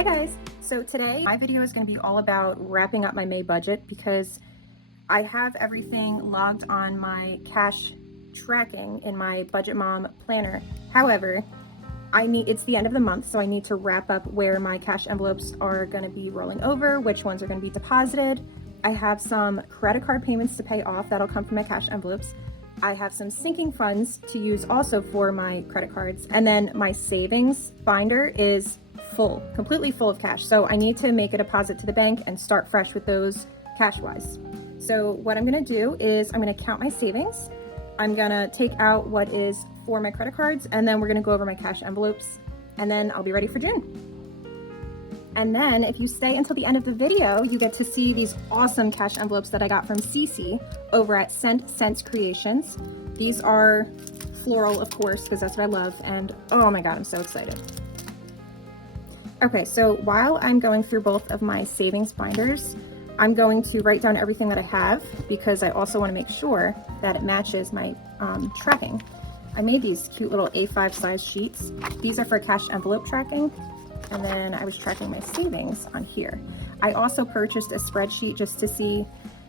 Hi guys! So today my video is going to be all about wrapping up my May budget because I have everything logged on my cash tracking in my Budget Mom planner. However, it's the end of the month, so I need to wrap up where my cash envelopes are going to be rolling over, which ones are going to be deposited. I have some credit card payments to pay off that'll come from my cash envelopes. I have some sinking funds to use also for my credit cards, and then my savings binder is full, completely full of cash. So I need to make a deposit to the bank and start fresh with those cash-wise. So what I'm gonna do is I'm gonna count my savings. I'm gonna take out what is for my credit cards, and then we're gonna go over my cash envelopes, and then I'll be ready for June. And then if you stay until the end of the video, you get to see these awesome cash envelopes that I got from Cece over at Sense Creations. These are floral, of course, because that's what I love. And oh my God, I'm so excited. Okay, so while I'm going through both of my savings binders, I'm going to write down everything that I have because I also want to make sure that it matches my tracking. I made these cute little A5 size sheets. These are for cash envelope tracking. And then I was tracking my savings on here. I also purchased a spreadsheet just to see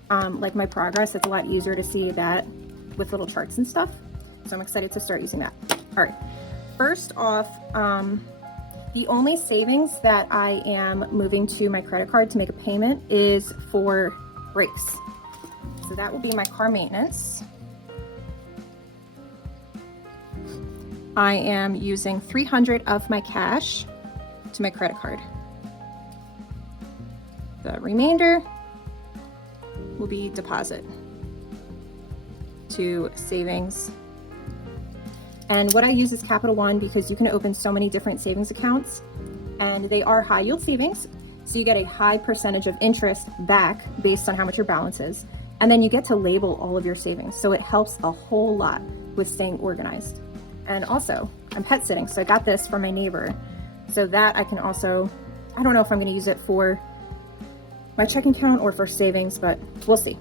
like my progress. It's a lot easier to see that with little charts and stuff. So I'm excited to start using that. All right, first off, the only savings that I am moving to my credit card to make a payment is for brakes. So that will be my car maintenance. I am using $300 of my cash to my credit card. The remainder will be deposit to savings. And what I use is Capital One because you can open so many different savings accounts and they are high yield savings. So you get a high percentage of interest back based on how much your balance is. And then you get to label all of your savings. So it helps a whole lot with staying organized. And also I'm pet sitting. So I got this from my neighbor. So that I can also, I don't know if I'm gonna use it for my checking account or for savings, but we'll see.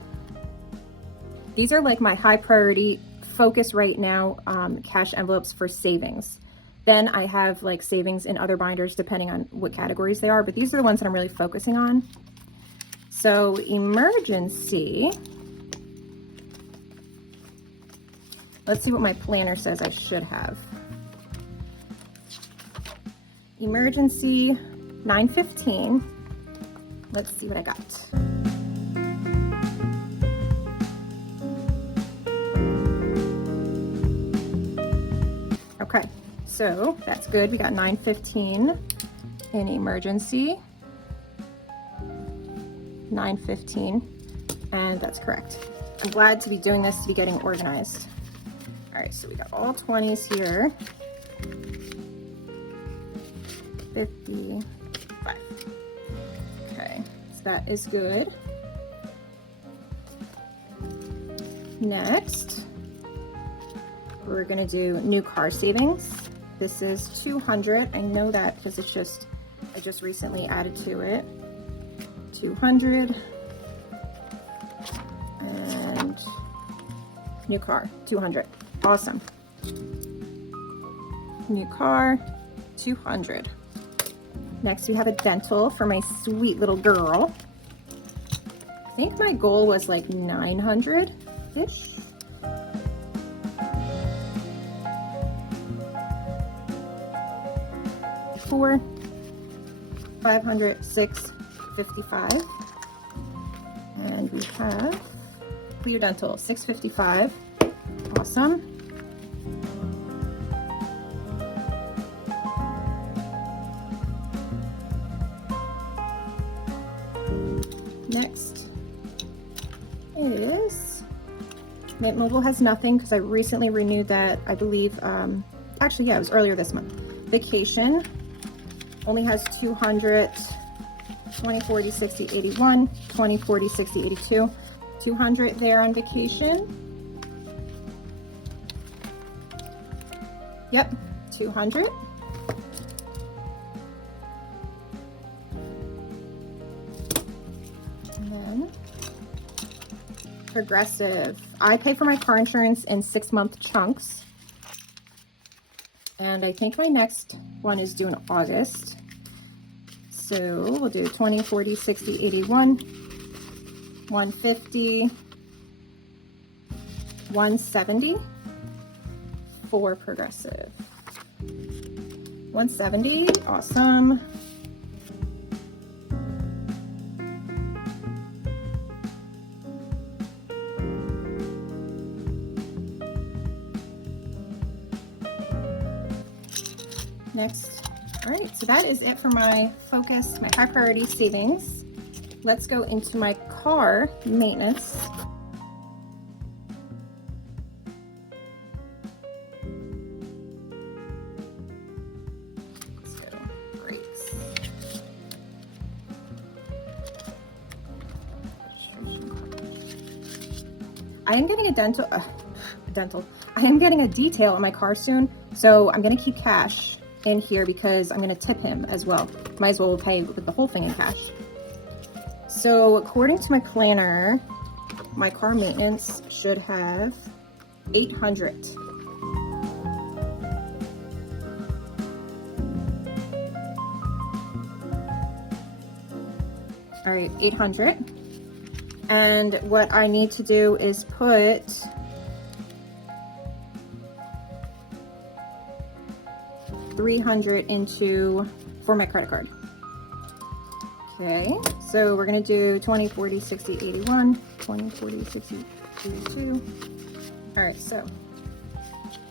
These are like my high priority focus right now, cash envelopes for savings. Then I have like savings in other binders depending on what categories they are, but these are the ones that I'm really focusing on. So emergency, let's see what my planner says I should have. Emergency, $9.15. Let's see what I got. Okay, so that's good. We got $9.15 in emergency. $9.15, and that's correct. I'm glad to be doing this to be getting organized. All right, so we got all 20s here. 55. Okay, so that is good. Next, we're gonna do new car savings. This is 200. I know that because I just recently added to it. 200 and new car, 200. Awesome. New car, 200. Next, we have a dental for my sweet little girl. I think my goal was like 900-ish. $4, $500, $6, $55. And we have Clear Dental, $655. Awesome. Next is Mint Mobile has nothing because I recently renewed that. I believe, actually, yeah, it was earlier this month. Vacation only has 200, 20, 40, 60, 81, 20, 40, 60, 82. 200 there on vacation. Yep, 200. And then Progressive. I pay for my car insurance in 6-month chunks. And I think my next one is due in August. So we'll do 20, 40, 60, 81, 150, 170 for progressive. 170, awesome. Next, all right, so that is it for my focus, my high priority savings. Let's go into my car maintenance. So, brakes. I am getting a I am getting a detail on my car soon, so I'm gonna keep cash in here because I'm gonna tip him as well. Might as well pay with the whole thing in cash. So according to my planner, my car maintenance should have 800. All right, 800. And what I need to do is put $300 into for my credit card. Okay, so we're gonna do 20, 40, 60, 81, 20, 40, 60, 82. All right, so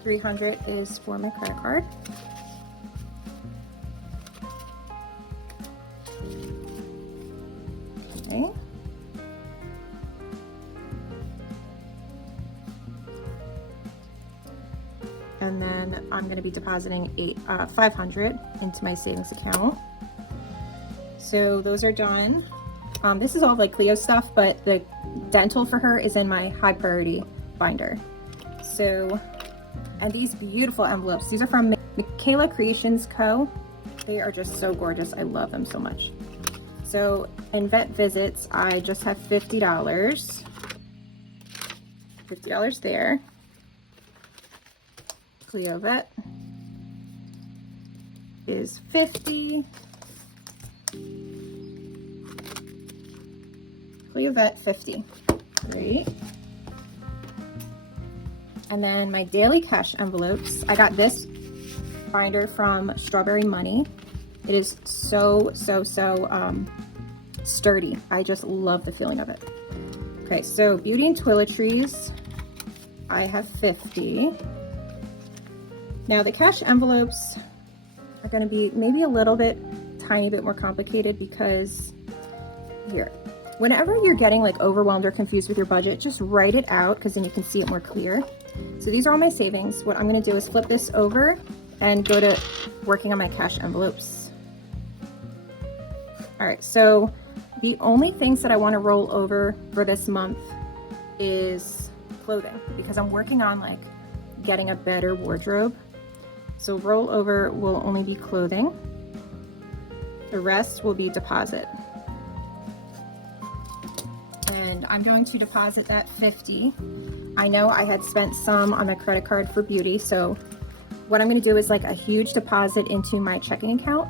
300 is for my credit card. Okay. And then I'm going to be depositing 500 into my savings account. So those are done. This is all like Cleo stuff, but the dental for her is in my high priority binder. So, and these beautiful envelopes, these are from Michaela Creations Co. They are just so gorgeous. I love them so much. So in vet visits, I just have $50. $50 there. Cleo Vet is 50. Cleo Vet 50. Great. And then my daily cash envelopes. I got this binder from Strawberry Money. It is so sturdy. I just love the feeling of it. Okay, so beauty and toiletries, I have 50. Now the cash envelopes are going to be maybe a little bit, tiny bit more complicated because here, whenever you're getting like overwhelmed or confused with your budget, just write it out because then you can see it more clear. So these are all my savings. What I'm going to do is flip this over and go to working on my cash envelopes. All right, so the only things that I want to roll over for this month is clothing because I'm working on like getting a better wardrobe. So rollover will only be clothing. The rest will be deposit. And I'm going to deposit that 50. I know I had spent some on my credit card for beauty, so what I'm going to do is like a huge deposit into my checking account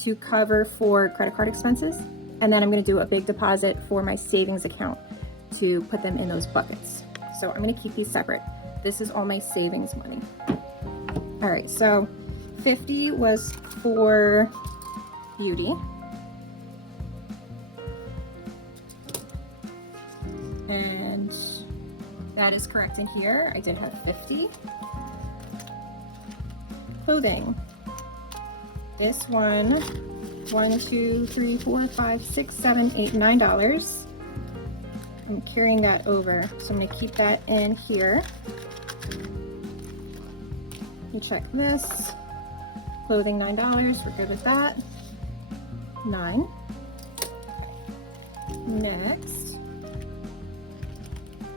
to cover for credit card expenses. And then I'm going to do a big deposit for my savings account to put them in those buckets. So I'm going to keep these separate. This is all my savings money. All right, so 50 was for beauty. And that is correct in here. I did have 50. Clothing. This one, 1, 2, 3, 4, 5, 6, 7, 8, $9. I'm carrying that over, so I'm gonna keep that in here. You check this. Clothing, $9. We're good with that. 9. Next,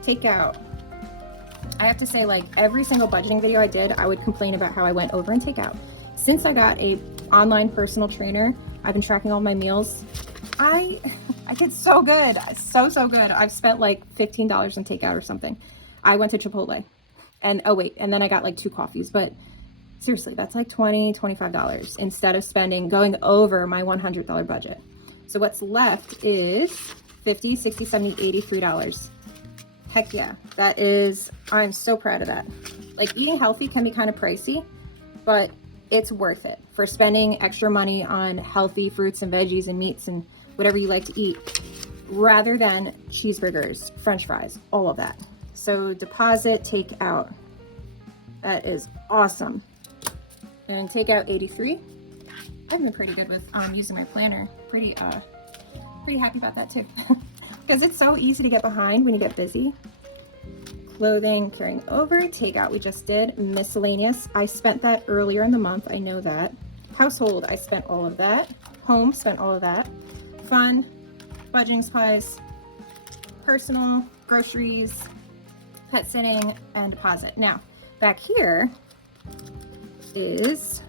takeout. I have to say, like every single budgeting video I did, I would complain about how I went over in takeout. Since I got a online personal trainer, I've been tracking all my meals. I did so good, so good. I've spent like $15 on takeout or something. I went to Chipotle. And oh wait, and then I got like 2 coffees, but Seriously, that's like $20, $25 instead of going over my $100 budget. So what's left is $50, $60, $70, $83. Heck yeah, I'm so proud of that. Like, eating healthy can be kind of pricey, but it's worth it for spending extra money on healthy fruits and veggies and meats and whatever you like to eat, rather than cheeseburgers, French fries, all of that. So deposit, take out. That is awesome. And take out 83. I've been pretty good with using my planner. Pretty happy about that too. Because it's so easy to get behind when you get busy. Clothing, carrying over, take out we just did. Miscellaneous, I spent that earlier in the month, I know that. Household, I spent all of that. Home, spent all of that. Fun, budgeting supplies, personal, groceries, pet sitting, and deposit. Now, back here is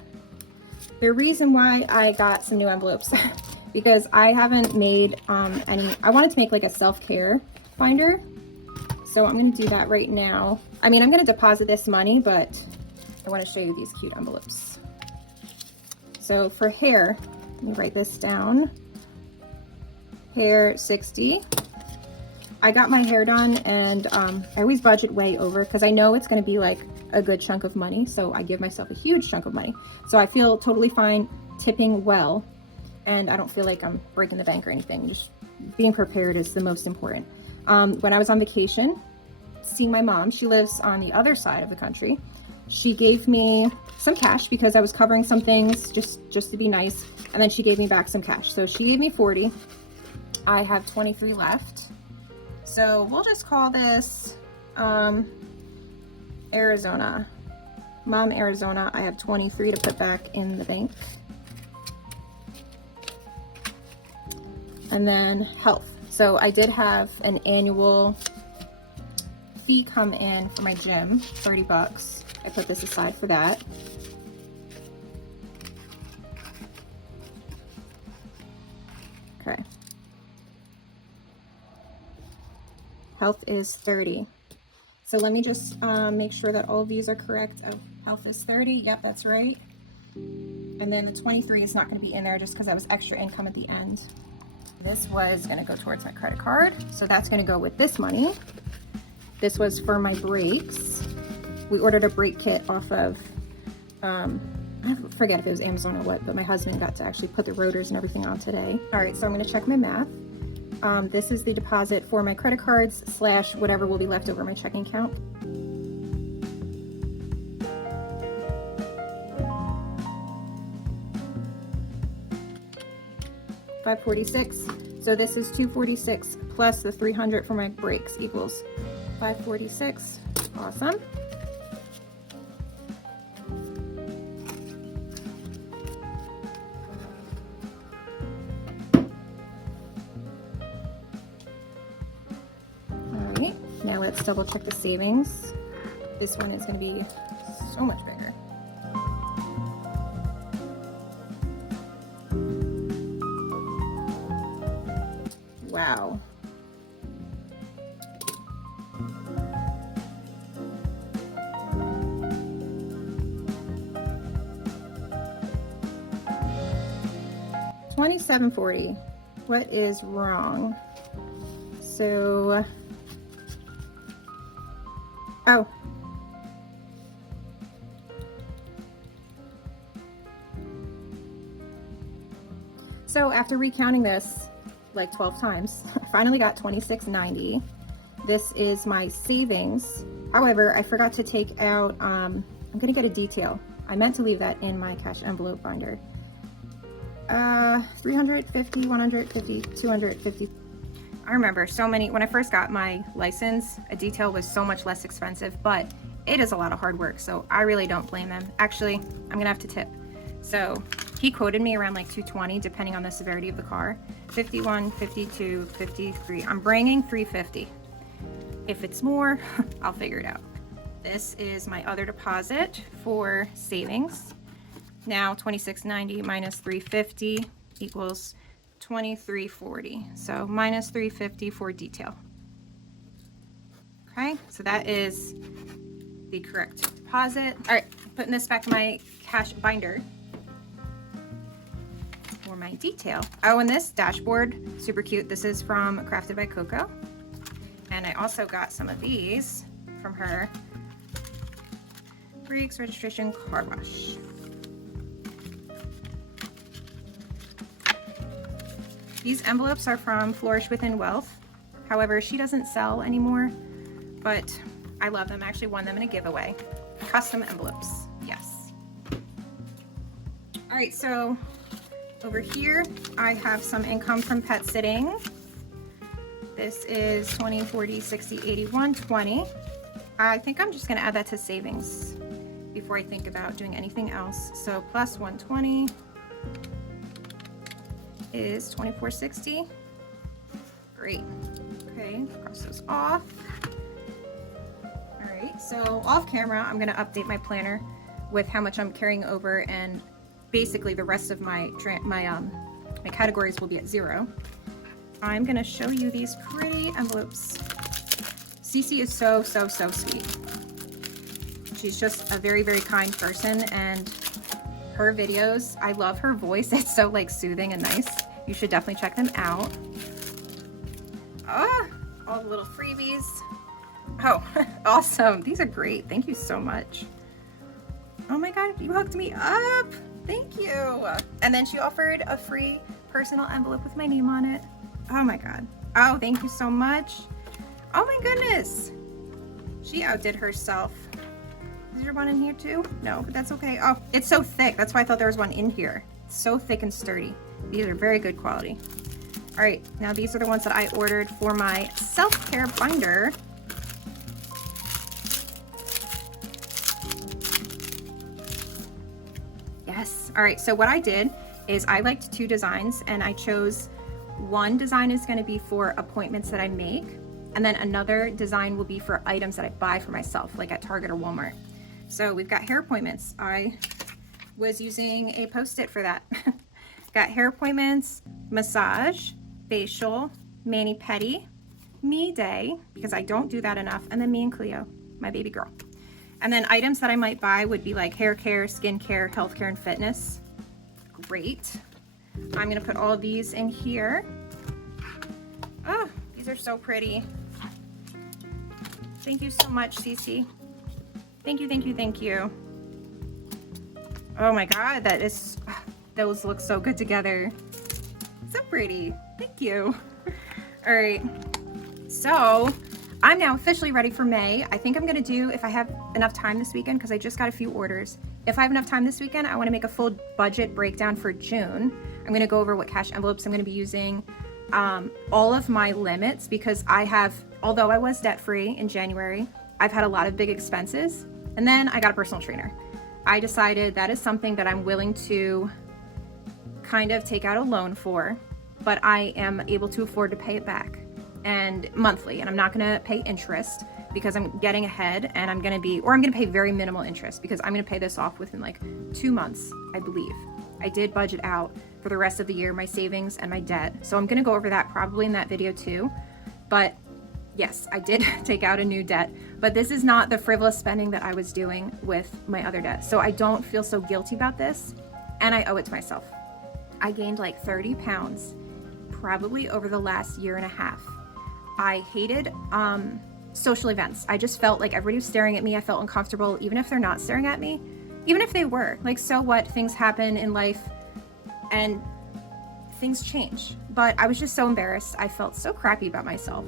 the reason why I got some new envelopes. Because I haven't made I wanted to make like a self-care binder. So I'm going to do that right now. I mean, I'm going to deposit this money, but I want to show you these cute envelopes. So for hair, let me write this down. Hair 60. I got my hair done, and I always budget way over because I know it's going to be like a good chunk of money. So I give myself a huge chunk of money. So I feel totally fine tipping well, and I don't feel like I'm breaking the bank or anything. Just being prepared is the most important. When I was on vacation, seeing my mom, she lives on the other side of the country. She gave me some cash because I was covering some things just to be nice. And then she gave me back some cash. So she gave me 40. I have 23 left. So we'll just call this Arizona. Mom, Arizona. I have 23 to put back in the bank. And then health. So I did have an annual fee come in for my gym, $30. I put this aside for that. Okay. Health is 30. So let me just make sure that all of these are correct. Oh, health is 30. Yep, that's right. And then the 23 is not going to be in there just because that was extra income at the end. This was going to go towards my credit card. So that's going to go with this money. This was for my brakes. We ordered a brake kit off of, I forget if it was Amazon or what, but my husband got to actually put the rotors and everything on today. All right, so I'm going to check my math. This is the deposit for my credit cards / whatever will be left over my checking account. $546. So this is $246 plus the $300 for my brakes equals $546. Awesome. All right, now let's double check the savings. This one is going to be so much bigger. Wow. $27.40. What is wrong? So, oh. So after recounting this like 12 times, I finally got $26.90. This is my savings. However, I forgot to take out, I'm gonna get a detail. I meant to leave that in my cash envelope binder. 350, 150, 250. I remember so many, when I first got my license, a detail was so much less expensive, but it is a lot of hard work, so I really don't blame them. Actually, I'm gonna have to tip. So he quoted me around like $220 depending on the severity of the car. 51, 52, 53. I'm bringing 350. If it's more, I'll figure it out. This is my other deposit for savings. Now $26.90 minus $350 equals $23.40. So minus $350 for detail. Okay, so that is the correct deposit. All right, putting this back in my cash binder for my detail. Oh, and this dashboard, super cute. This is from Crafted by Coco. And I also got some of these from her. Freaks Registration Car Wash. These envelopes are from Flourish Within Wealth. However, she doesn't sell anymore, but I love them. I actually won them in a giveaway. Custom envelopes, yes. All right, so over here, I have some income from pet sitting. This is 20, 40, 60, 80, 120. I think I'm just gonna add that to savings before I think about doing anything else. So plus 120 is 2460. Great. Okay, cross those off. All right, so off camera, I'm gonna update my planner with how much I'm carrying over, and basically the rest of my categories will be at 0. I'm gonna show you these pretty envelopes. Cece is so sweet. She's just a very, very kind person, and her videos, I love her voice. It's so like soothing and nice. You should definitely check them out. All the little freebies. Oh, awesome. These are great. Thank you so much. Oh my God, you hooked me up. Thank you. And then she offered a free personal envelope with my name on it. Oh my God. Oh, thank you so much. Oh my goodness. She outdid herself. Is there one in here too? No, but that's okay. Oh, it's so thick. That's why I thought there was one in here. It's so thick and sturdy. These are very good quality. All right, now these are the ones that I ordered for my self-care binder. Yes. All right, so what I did is I liked 2 designs, and I chose one design is going to be for appointments that I make, and then another design will be for items that I buy for myself, like at Target or Walmart. So we've got hair appointments. I was using a Post-it for that. Got hair appointments, massage, facial, mani-pedi, me day, because I don't do that enough, and then me and Cleo, my baby girl. And then items that I might buy would be like hair care, skin care, healthcare, and fitness. Great. I'm gonna put all of these in here. Oh, these are so pretty. Thank you so much, Cece. Thank you, thank you, thank you. Oh my God, those look so good together. So pretty. Thank you. All right, so I'm now officially ready for May. I think I'm gonna do, if I have enough time this weekend, because I just got a few orders. If I have enough time this weekend, I wanna make a full budget breakdown for June. I'm gonna go over what cash envelopes I'm gonna be using, all of my limits, because although I was debt-free in January, I've had a lot of big expenses, and then I got a personal trainer. I decided that is something that I'm willing to kind of take out a loan for, but I am able to afford to pay it back and monthly, and I'm not gonna pay interest because I'm getting ahead, and I'm gonna pay very minimal interest because I'm gonna pay this off within like 2 months, I believe. I did budget out for the rest of the year, my savings and my debt. So I'm gonna go over that probably in that video too. But yes, I did take out a new debt, but this is not the frivolous spending that I was doing with my other debt. So I don't feel so guilty about this, and I owe it to myself. I gained like 30 pounds probably over the last year and a half. I hated social events. I just felt like everybody was staring at me. I felt uncomfortable, even if they're not staring at me, even if they were. Like, so what? Things happen in life and things change. But I was just so embarrassed. I felt so crappy about myself.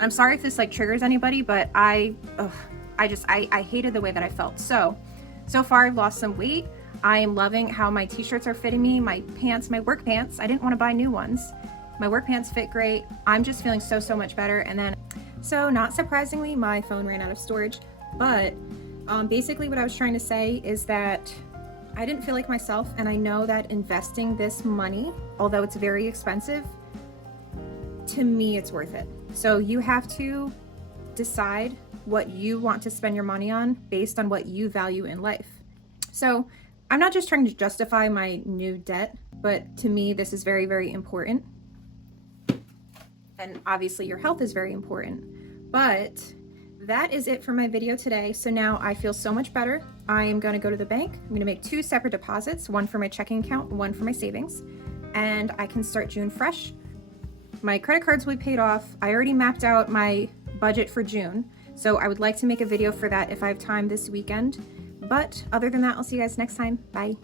I'm sorry if this like triggers anybody, but I hated the way that I felt. So far I've lost some weight. I am loving how my t-shirts are fitting me, my pants, my work pants. I didn't want to buy new ones. My work pants fit great. I'm just feeling so much better. And then, so not surprisingly, my phone ran out of storage, but basically what I was trying to say is that I didn't feel like myself, and I know that investing this money, although it's very expensive, to me it's worth it. So you have to decide what you want to spend your money on based on what you value in life. So I'm not just trying to justify my new debt, but to me this is very important. And obviously your health is very important. But that is it for my video today. So now I feel so much better. I am going to go to the bank. I'm going to make 2 separate deposits, one for my checking account, one for my savings, and I can start June fresh. My credit cards will be paid off. I already mapped out my budget for June, so I would like to make a video for that if I have time this weekend. But other than that, I'll see you guys next time. Bye.